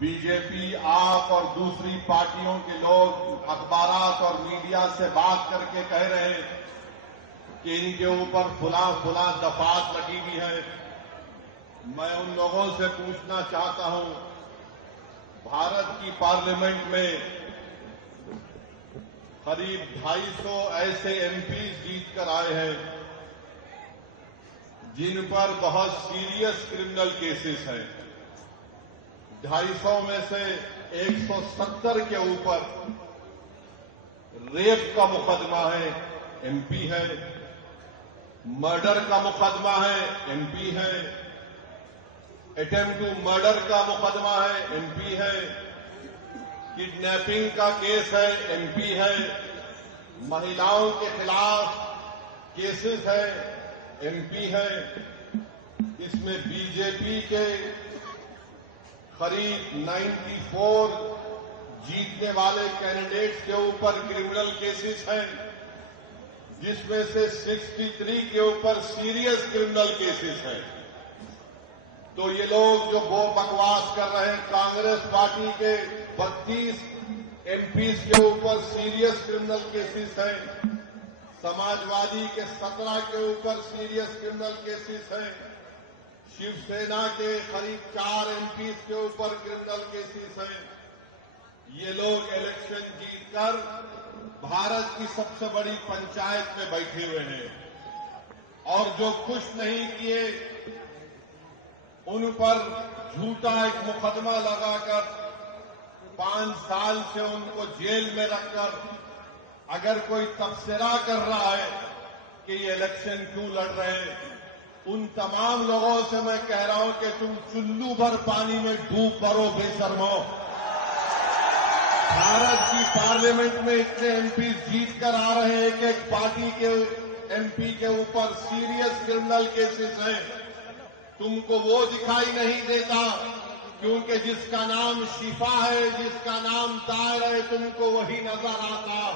B J پی آپ اور دوسری پارٹیوں کے لوگ اخبارات اور میڈیا سے بات کر کے کہہ رہے ہیں کہ ان کے اوپر فلاں دفعات لگی ہوئی ہے. میں ان لوگوں سے پوچھنا چاہتا ہوں، بھارت کی پارلیمنٹ میں قریب 250 ایسے ایم پیز جیت کر آئے ہیں جن پر بہت سیریس کرمنل کیسز ہیں. 250 میں سے 170 کے اوپر ریپ کا مقدمہ ہے، ایم پی ہے. مرڈر کا مقدمہ ہے، ایم پی ہے. اٹیمپٹ ٹو مرڈر کا مقدمہ ہے، ایم پی ہے. کڈنیپنگ کا کیس ہے، ایم پی ہے. مہیلاؤں کے خلاف کیسز ہے، ایم پی ہے. اس میں بی جے پی کے قریب 94 جیتنے والے کینڈیڈیٹس کے اوپر کرمنل کیسز ہیں، جس میں سے 63 کے اوپر سیریس کرمنل کیسز ہیں. تو یہ لوگ جو وہ بکواس کر رہے ہیں، کانگریس پارٹی کے 32 ایم پیز کے اوپر سیریس کرمنل کیسز ہیں، سماجوادی کے 17 کے اوپر سیریس کرمنل کیسز ہیں، شیو سینا کے قریب 4 ایم پیز کے اوپر کرمنل کیسز ہیں. یہ لوگ الیکشن جیت کر بھارت کی سب سے بڑی پنچایت میں بیٹھے ہوئے ہیں، اور جو کچھ نہیں کیے ان پر جھوٹا ایک مقدمہ لگا کر 5 سال سے ان کو جیل میں رکھ کر اگر کوئی تبصرہ کر رہا ہے کہ یہ الیکشن کیوں لڑ رہے ہیں، ان تمام لوگوں سے میں کہہ رہا ہوں کہ تم چلو بھر پانی میں ڈوب مرو بے شرمو. بھارت کی پارلیمنٹ میں اتنے ایم پی جیت کر آ رہے ہیں کہ ایک پارٹی کے ایم پی کے اوپر سیریس کرمنل کیسز ہیں. تم کو وہ دکھائی نہیں دیتا کیونکہ جس کا نام شفا ہے، جس کا نام طاہر ہے، تم کو وہی نظر آتا.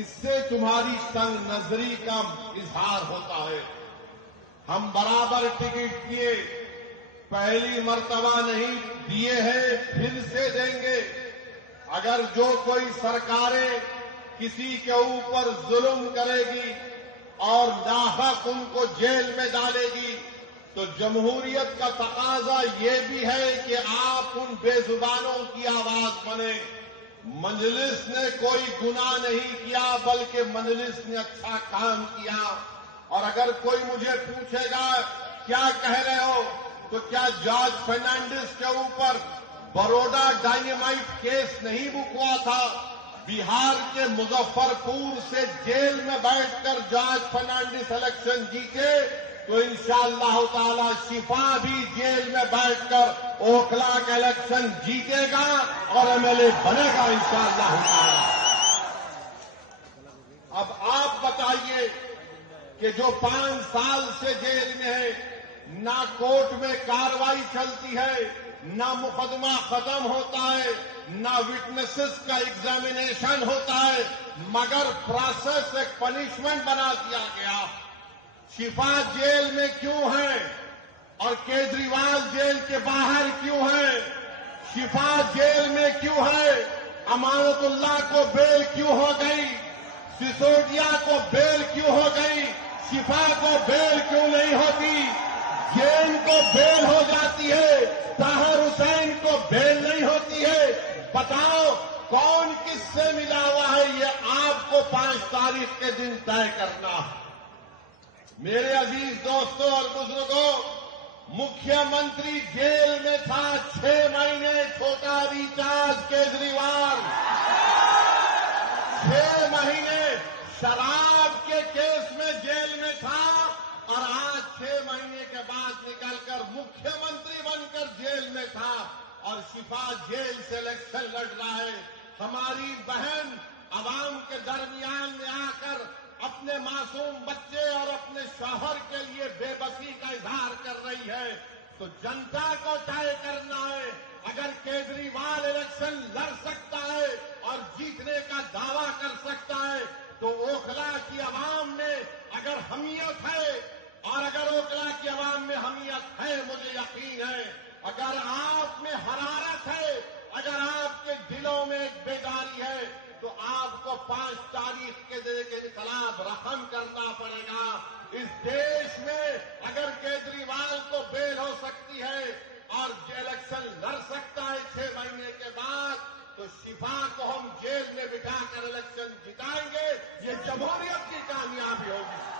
اس سے تمہاری تنگ نظری کا اظہار ہوتا ہے. ہم برابر ٹکٹ کیے، پہلی مرتبہ نہیں دیے ہیں، پھر سے دیں گے. اگر جو کوئی سرکاریں کسی کے اوپر ظلم کرے گی اور ناحق ان کو جیل میں ڈالے گی تو جمہوریت کا تقاضا یہ بھی ہے کہ آپ ان بے زبانوں کی آواز بنے. مجلس نے کوئی گناہ نہیں کیا بلکہ مجلس نے اچھا کام کیا. اور اگر کوئی مجھے پوچھے گا کیا کہہ رہے ہو تو کیا جارج فرنانڈس کے اوپر بروڈا ڈائنامائٹ کیس نہیں بک ہوا تھا؟ بہار کے مظفر پور سے جیل میں بیٹھ کر جارج فرنانڈس الیکشن جیتے تو انشاءاللہ تعالی شفا بھی جیل میں بیٹھ کر اوکھلا کا الیکشن جیتے گا اور ایم ایل اے بنے گا انشاءاللہ تعالی. اب آپ بتائیے کہ جو 5 سال سے جیل میں ہے، نہ کورٹ میں کارروائی چلتی ہے، نہ مقدمہ ختم ہوتا ہے، نہ وٹنسز کا ایگزامینیشن ہوتا ہے، مگر پروسیس ایک پنشمنٹ بنا دیا گیا. شفا جیل میں کیوں ہے اور کیجریوال جیل کے باہر کیوں ہے؟ شفا جیل میں کیوں ہے؟ امانت اللہ کو بیل کیوں ہو گئی؟ سسودیا کو بیل کیوں ہو گئی؟ شفا کو بیل کیوں نہیں ہوتی؟ جین کو بیل ہو جاتی ہے، طاہر حسین کو بیل نہیں ہوتی ہے. بتاؤ کون کس سے ملا ہوا ہے؟ یہ آپ کو 5 تاریخ کے دن طے کرنا ہے. میرے عزیز دوستوں اور بزرگوں، مکھیہ منتری جیل میں تھا 6 مہینے، چھوٹا ریچارڈ کیجریوال 6 مہینے شراب کے کیس میں جیل میں تھا، اور آج 6 مہینے کے بعد نکل کر مکھیہ منتری بن کر جیل میں تھا، اور شفا جیل سے الیکشن لڑ رہا ہے. ہماری بہن عوام کے درمیان میں آ کر اپنے معصوم بچے اور اپنے شوہر کے لیے بے بسی کا اظہار کر رہی ہے. تو جنتا کو طے کرنا ہے. اگر کیجریوال الیکشن لڑ سکتا ہے اور جیتنے کا دعویٰ کر سکتا ہے تو اوکھلا کی عوام میں اگر حمیت ہے، اور اگر اوکھلا کی عوام میں حمیت ہے، مجھے یقین ہے اگر آپ میں حرارت ہے فراہم کرنا پڑے گا. اس دیش میں اگر کیجریوال کو بیل ہو سکتی ہے اور الیکشن لڑ سکتا ہے 6 مہینے کے بعد, تو شفا کو ہم جیل میں بٹھا کر الیکشن جتائیں گے. یہ جمہوریت کی کامیابی ہوگی.